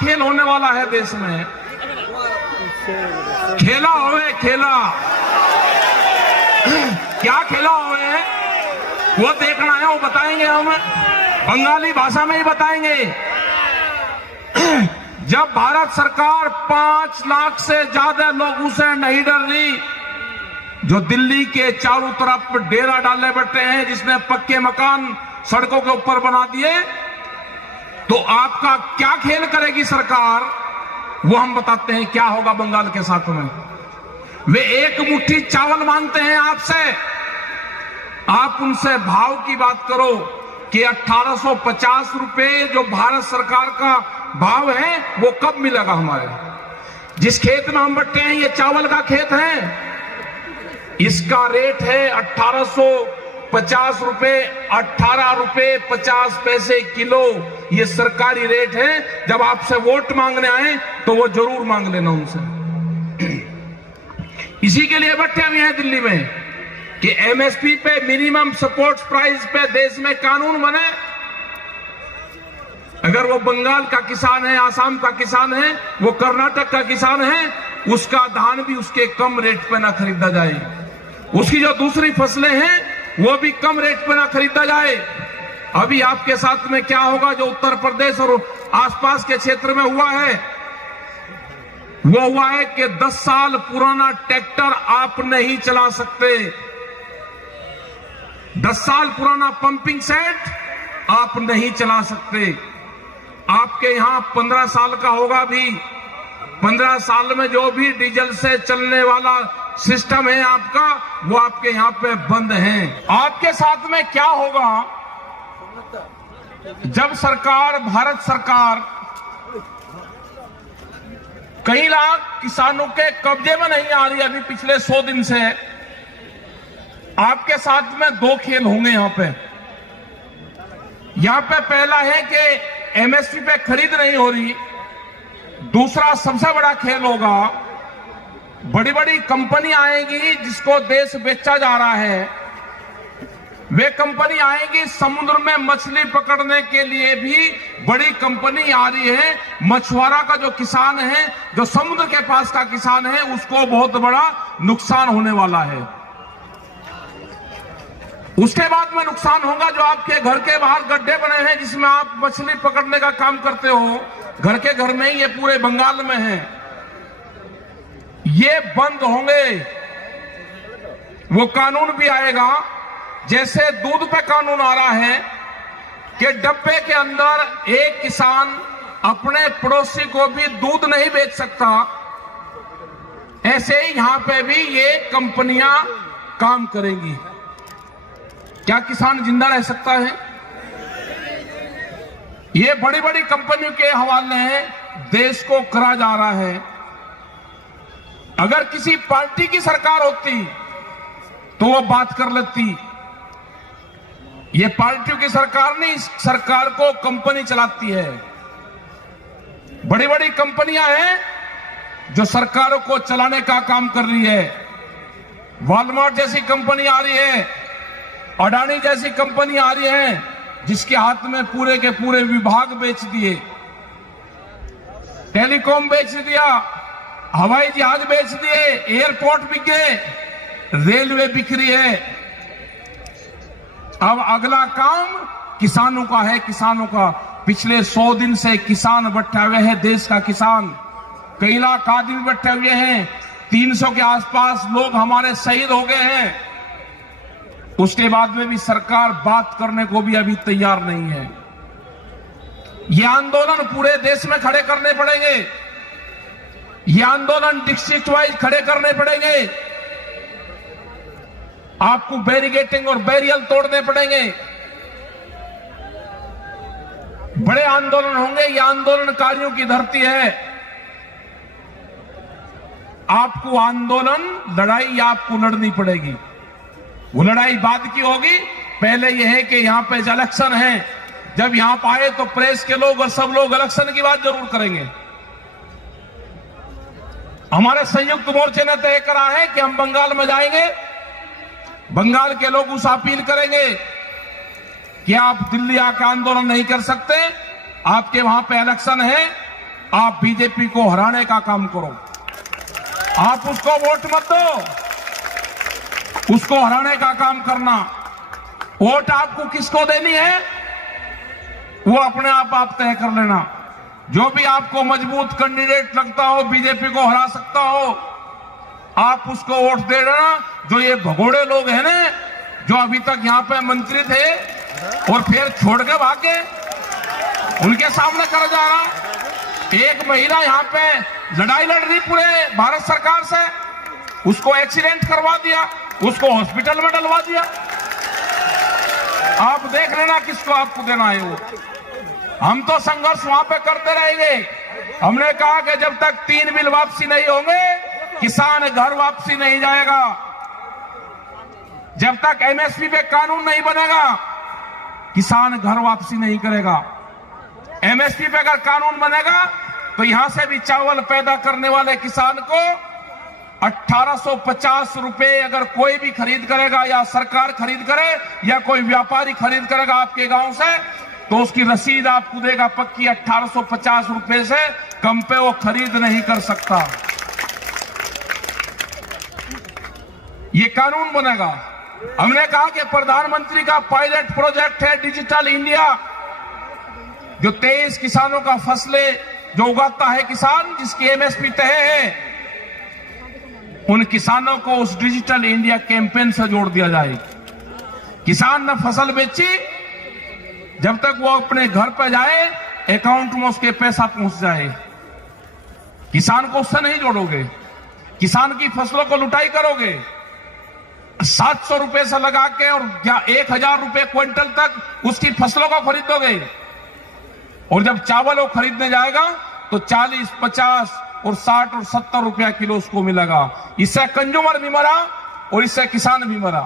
खेल होने वाला है देश में, खेला होवे खेला, क्या खेला होवे वो देखना है, वो बताएंगे हम बंगाली भाषा में ही बताएंगे। जब भारत सरकार 5 लाख से ज्यादा लोगों से नहीं डर रही, जो दिल्ली के चारों तरफ डेरा डालने बैठे हैं, जिसने पक्के मकान सड़कों के ऊपर बना दिए, तो आपका क्या खेल करेगी सरकार, वो हम बताते हैं क्या होगा बंगाल के साथ में। वे एक मुट्ठी चावल मांगते हैं आपसे, आप उनसे भाव की बात करो कि 1850 रुपए जो भारत सरकार का भाव है वो कब मिलेगा हमारे। जिस खेत में हम बैठे हैं ये चावल का खेत है, इसका रेट है 1850 रुपए, 18 रुपए 50 पैसे किलो, ये सरकारी रेट है। जब आपसे वोट मांगने आए तो वो जरूर मांग लेना उनसे। इसी के लिए बैठे हुए हैं दिल्ली में कि एमएसपी पे, मिनिमम सपोर्ट प्राइस पे देश में कानून बने। अगर वो बंगाल का किसान है, आसाम का किसान है, वो कर्नाटक का किसान है, उसका धान भी उसके कम रेट पे ना खरीदा जाए, उसकी जो दूसरी फसलें हैं वो भी कम रेट पे ना खरीदा जाए। अभी आपके साथ में क्या होगा, जो उत्तर प्रदेश और आसपास के क्षेत्र में हुआ है, वो हुआ है कि 10 साल पुराना ट्रैक्टर आप नहीं चला सकते, 10 साल पुराना पंपिंग सेट आप नहीं चला सकते। आपके यहां 15 साल का होगा भी, 15 साल में जो भी डीजल से चलने वाला सिस्टम है आपका, वो आपके यहां पे बंद है। आपके साथ में क्या होगा जब सरकार, भारत सरकार कई लाख किसानों के कब्जे में नहीं आ रही, अभी पिछले 100 दिन से आपके साथ में 2 खेल होंगे यहां पे पहला है कि एमएसपी पे खरीद नहीं हो रही, दूसरा सबसे बड़ा खेल होगा, बड़ी बड़ी कंपनी आएगी जिसको देश बेचा जा रहा है, वे कंपनी आएगी समुद्र में मछली पकड़ने के लिए भी बड़ी कंपनी आ रही है। मछुआरा का जो किसान है, जो समुद्र के पास का किसान है, उसको बहुत बड़ा नुकसान होने वाला है। उसके बाद में नुकसान होगा जो आपके घर के बाहर गड्ढे बने हैं जिसमें आप मछली पकड़ने का काम करते हो, घर के घर में ही, ये पूरे बंगाल में है, ये बंद होंगे। वो कानून भी आएगा, जैसे दूध पे कानून आ रहा है कि डब्बे के अंदर एक किसान अपने पड़ोसी को भी दूध नहीं बेच सकता, ऐसे ही यहां पे भी ये कंपनियां काम करेंगी। क्या किसान जिंदा रह सकता है? ये बड़ी बड़ी कंपनियों के हवाले देश को करा जा रहा है। अगर किसी पार्टी की सरकार होती तो वो बात कर लेती, ये पार्टियों की सरकार नहीं, इस सरकार को कंपनी चलाती है। बड़ी बड़ी कंपनियां हैं जो सरकारों को चलाने का काम कर रही है। वॉलमार्ट जैसी कंपनी आ रही है, अडानी जैसी कंपनी आ रही है, जिसके हाथ में पूरे के पूरे विभाग बेच दिए, टेलीकॉम बेच दिया, हवाई जहाज बेच दिए, एयरपोर्ट बिक गए, रेलवे बिक रही है। अब अगला काम किसानों का है, किसानों का। पिछले 100 दिन से किसान बैठे हुए हैं, देश का किसान, कई लाख आदमी बैठे हुए हैं, 300 के आसपास लोग हमारे शहीद हो गए हैं। उसके बाद में भी सरकार बात करने को भी अभी तैयार नहीं है। ये आंदोलन पूरे देश में खड़े करने पड़ेंगे, ये आंदोलन डिस्ट्रिक्ट वाइज खड़े करने पड़ेंगे। आपको बैरिकेडिंग और बैरियल तोड़ने पड़ेंगे, बड़े आंदोलन होंगे। ये आंदोलनकारियों की धरती है। आपको आंदोलन, लड़ाई आपको लड़नी पड़ेगी। वो लड़ाई बाद की होगी, पहले यह है कि यहां पे इलेक्शन है, जब यहां पर आए तो प्रेस के लोग और सब लोग इलेक्शन की बात जरूर करेंगे। हमारे संयुक्त मोर्चे ने तय करा है कि हम बंगाल में जाएंगे, बंगाल के लोग उस अपील करेंगे कि आप दिल्ली आकर आंदोलन नहीं कर सकते, आपके वहां पे इलेक्शन है, आप बीजेपी को हराने का काम करो। आप उसको वोट मत दो, उसको हराने का काम करना। वोट आपको किसको देनी है वो अपने आप तय कर लेना। जो भी आपको मजबूत कैंडिडेट लगता हो, बीजेपी को हरा सकता हो, आप उसको वोट दे देना। जो ये भगोड़े लोग हैं ना, जो अभी तक यहाँ पे मंत्री थे और फिर छोड़ के भागे, उनके सामने कर जा रहा। एक महिला यहाँ पे लड़ाई लड़ रही पूरे भारत सरकार से, उसको एक्सीडेंट करवा दिया, उसको हॉस्पिटल में डलवा दिया। आप देख लेना किसको आपको देना है वो। हम तो संघर्ष वहां पे करते रहेंगे। हमने कहा कि जब तक 3 बिल वापसी नहीं होंगे, किसान घर वापसी नहीं जाएगा। जब तक एमएसपी पे कानून नहीं बनेगा, किसान घर वापसी नहीं करेगा। एमएसपी पे अगर कानून बनेगा तो यहां से भी चावल पैदा करने वाले किसान को 1850 रुपए अगर कोई भी खरीद करेगा, या सरकार खरीद करे या कोई व्यापारी खरीद करेगा आपके गांव से, तो उसकी रसीद आपको देगा पक्की। 1850 रुपए से कम पे वो खरीद नहीं कर सकता। ये कानून बनेगा। हमने कहा कि प्रधानमंत्री का पायलट प्रोजेक्ट है डिजिटल इंडिया, जो 23 किसानों का फसलें जो उगाता है किसान, जिसकी एमएसपी तय है, उन किसानों को उस डिजिटल इंडिया कैंपेन से जोड़ दिया जाए। किसान ने फसल बेची, जब तक वो अपने घर पे जाए अकाउंट में उसके पैसा पहुंच जाए। किसान को उससे नहीं जोड़ोगे, किसान की फसलों को लुटाई करोगे। 700 रुपए से लगा के और 1000 रुपए क्विंटल तक उसकी फसलों को खरीदोगे, और जब चावल वो खरीदने जाएगा तो 40, 50 और 60 और 70 रुपया किलो उसको मिलेगा। इससे कंज्यूमर भी मरा और इससे किसान भी मरा।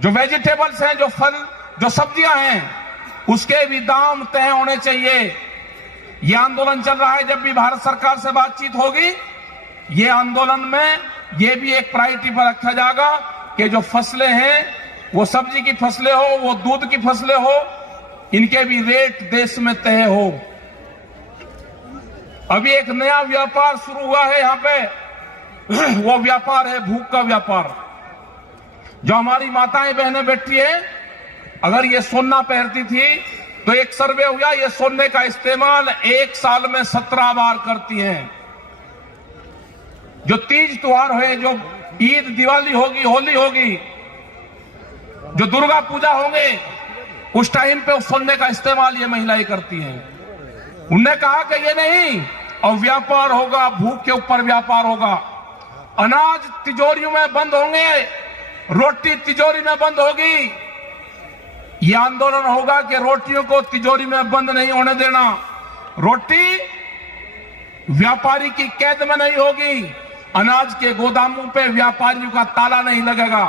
जो वेजिटेबल्स हैं, जो फल, जो सब्जियां हैं, उसके भी दाम तय होने चाहिए। यह आंदोलन चल रहा है। जब भी भारत सरकार से बातचीत होगी, ये आंदोलन में ये भी एक प्रायोरिटी पर रखा जाएगा कि जो फसलें हैं, वो सब्जी की फसलें हो, वो दूध की फसलें हो, इनके भी रेट देश में तय हो। अभी एक नया व्यापार शुरू हुआ है यहाँ पे, वो व्यापार है भूख का व्यापार। जो हमारी माताएं बहनें बैठी हैं, अगर ये सोना पहनती थी तो एक सर्वे हुआ, ये सोने का इस्तेमाल एक साल में 17 बार करती हैं। जो तीज त्योहार है, जो ईद, दिवाली होगी, होली होगी, जो दुर्गा पूजा होंगे, उस टाइम पे उस सोने का इस्तेमाल ये महिलाएं करती हैं। उनने कहा कि ये नहीं, और व्यापार होगा, भूख के ऊपर व्यापार होगा। अनाज तिजोरियों में बंद होंगे, रोटी तिजोरी में बंद होगी। यह आंदोलन होगा कि रोटियों को तिजोरी में बंद नहीं होने देना। रोटी व्यापारी की कैद में नहीं होगी। अनाज के गोदामों पे व्यापारियों का ताला नहीं लगेगा।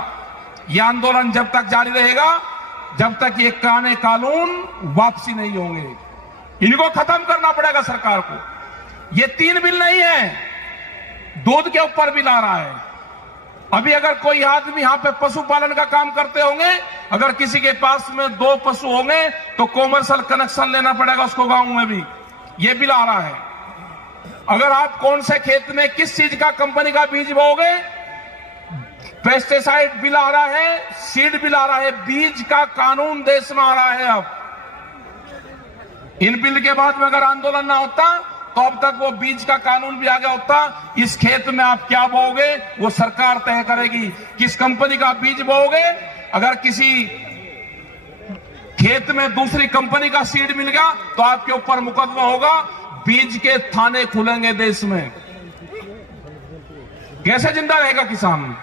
यह आंदोलन जब तक जारी रहेगा, जब तक ये कानून वापसी नहीं होंगे। इनको खत्म करना पड़ेगा सरकार को। ये 3 बिल नहीं है, दूध के ऊपर बिल आ रहा है। अभी अगर कोई आदमी यहाँ पे पशुपालन का काम करते होंगे, अगर किसी के पास में 2 पशु होंगे तो कॉमर्शियल कनेक्शन लेना पड़ेगा उसको गांव में भी। ये बिल आ रहा है। अगर आप कौन से खेत में किस चीज का कंपनी का बीज बोओगे, पेस्टिसाइड बिल आ रहा है, सीड बिल आ रहा है। बीज का कानून देश में आ रहा है। अब इन बिल के बाद में अगर आंदोलन ना होता तो अब तक वो बीज का कानून भी आ गया होता। इस खेत में आप क्या बोओगे वो सरकार तय करेगी। किस कंपनी का बीज बोओगे, अगर किसी खेत में दूसरी कंपनी का सीड मिल गया तो आपके ऊपर मुकदमा होगा। बीज के थाने खुलेंगे देश में। कैसे जिंदा रहेगा किसान?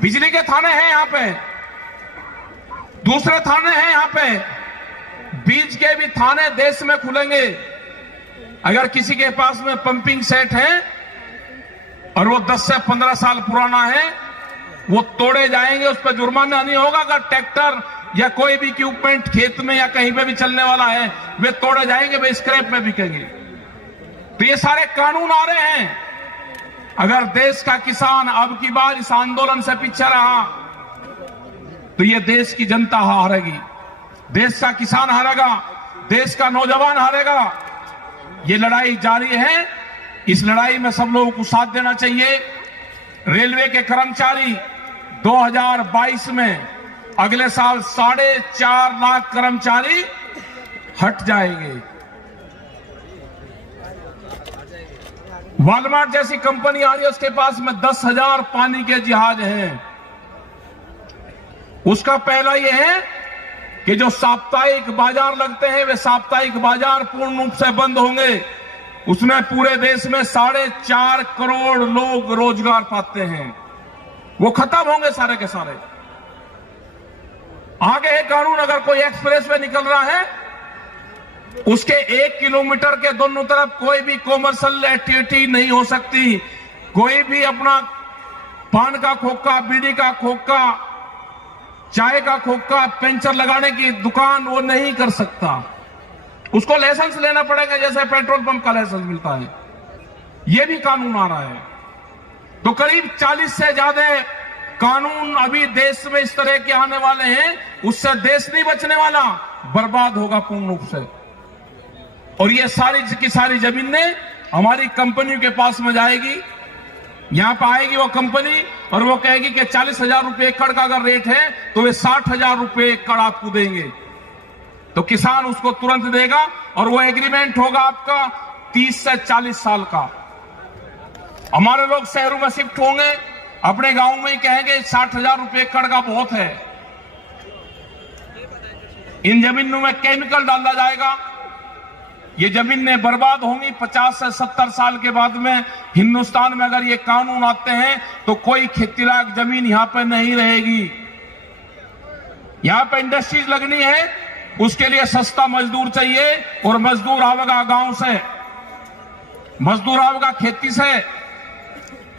बिजली के थाने हैं यहाँ पे, दूसरे थाने हैं यहाँ पे, बीज के भी थाने देश में खुलेंगे। अगर किसी के पास में पंपिंग सेट है और वो 10 से 15 साल पुराना है, वो तोड़े जाएंगे, उस पर जुर्माना नहीं होगा। अगर ट्रैक्टर या कोई भी इक्विपमेंट खेत में या कहीं पे भी चलने वाला है, वे तोड़े जाएंगे, वे स्क्रैप में बिकेंगे। तो ये सारे कानून आ रहे हैं। अगर देश का किसान अब की बार इस आंदोलन से पीछे रहा तो ये देश की जनता हारेगी, देश का किसान हारेगा, देश का नौजवान हारेगा। ये लड़ाई जारी है। इस लड़ाई में सब लोगों को साथ देना चाहिए। रेलवे के कर्मचारी 2022 में अगले साल 4.5 लाख कर्मचारी हट जाएंगे। वॉलमार्ट जैसी कंपनी आ रही है, उसके पास में 10,000 पानी के जहाज हैं। उसका पहला यह है कि जो साप्ताहिक बाजार लगते हैं वे साप्ताहिक बाजार पूर्ण रूप से बंद होंगे। उसमें पूरे देश में 4.5 करोड़ लोग रोजगार पाते हैं, वो खत्म होंगे सारे के सारे। आगे है कानून, अगर कोई एक्सप्रेस वे निकल रहा है उसके 1 किलोमीटर के दोनों तरफ कोई भी कॉमर्शियल एक्टिविटी नहीं हो सकती। कोई भी अपना पान का खोखा, बीड़ी का खोखा, चाय का खोखा, पंचर लगाने की दुकान वो नहीं कर सकता। उसको लाइसेंस लेना पड़ेगा, जैसे पेट्रोल पंप का लाइसेंस मिलता है। ये भी कानून आ रहा है। तो करीब 40 से ज्यादा कानून अभी देश में इस तरह के आने वाले हैं। उससे देश नहीं बचने वाला, बर्बाद होगा पूर्ण रूप से। और ये सारी की सारी जमीनें हमारी कंपनियों के पास में जाएगी। यहां पर आएगी वो कंपनी और वो कहेगी कि 40,000 रुपए एकड़ का अगर रेट है तो वे 60,000 रुपए एकड़ आपको देंगे। तो किसान उसको तुरंत देगा और वो एग्रीमेंट होगा आपका 30 से 40 साल का। हमारे लोग शहरों में शिफ्ट होंगे, अपने गांव में ही कहेंगे 60,000 रुपए एकड़ का बहुत है। इन जमीनों में केमिकल डाला जाएगा, ये जमीनें बर्बाद होंगी। 50 से 70 साल के बाद में हिंदुस्तान में अगर ये कानून आते हैं तो कोई खेती लायक जमीन यहां पे नहीं रहेगी। यहां पे इंडस्ट्रीज लगनी है, उसके लिए सस्ता मजदूर चाहिए और मजदूर आवेगा गांव से, मजदूर आवेगा खेती से।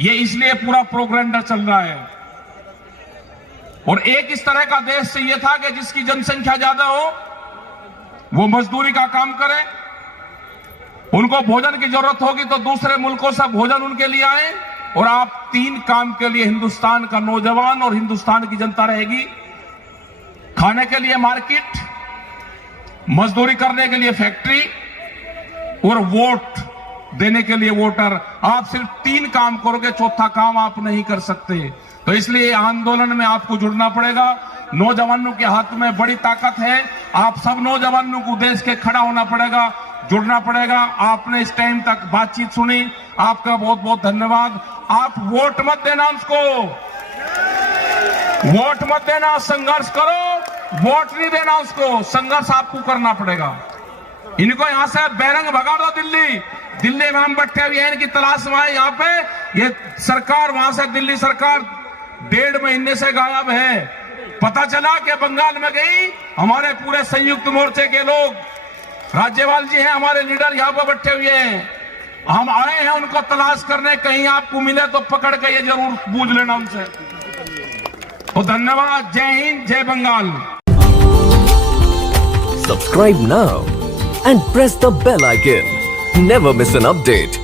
ये इसलिए पूरा प्रोग्राम चल रहा है। और एक इस तरह का देश चाहिए था कि जिसकी जनसंख्या ज्यादा हो, वो मजदूरी का काम करे, उनको भोजन की जरूरत होगी तो दूसरे मुल्कों से भोजन उनके लिए आए। और आप 3 काम के लिए हिंदुस्तान का नौजवान और हिंदुस्तान की जनता रहेगी। खाने के लिए मार्केट, मजदूरी करने के लिए फैक्ट्री और वोट देने के लिए वोटर। आप सिर्फ 3 काम करोगे, चौथा काम आप नहीं कर सकते। तो इसलिए आंदोलन में आपको जुड़ना पड़ेगा। नौजवानों के हाथ में बड़ी ताकत है। आप सब नौजवानों को देश के खड़ा होना पड़ेगा, जुड़ना पड़ेगा। आपने इस टाइम तक बातचीत सुनी, आपका बहुत बहुत धन्यवाद। आप वोट मत देना उसको, वोट मत देना, संघर्ष करो। वोट नहीं देना उसको, संघर्ष आपको करना पड़ेगा। इनको यहां से बैरंग भगा दो। दिल्ली में हम बैठे हुए हैं, इनकी तलाश में है। यहाँ पे ये सरकार, वहां से दिल्ली सरकार 1.5 महीने से गायब है। पता चला कि बंगाल में गई। हमारे पूरे संयुक्त मोर्चे के लोग, राज्यपाल जी हैं हमारे लीडर, यहाँ पर बैठे हुए हैं। हम आए हैं उनको तलाश करने, कहीं आपको मिले तो पकड़ के ये जरूर पूछ लेना उनसे। तो धन्यवाद। जय हिंद, जय Bengal. Subscribe now and press the bell icon. Never miss an update.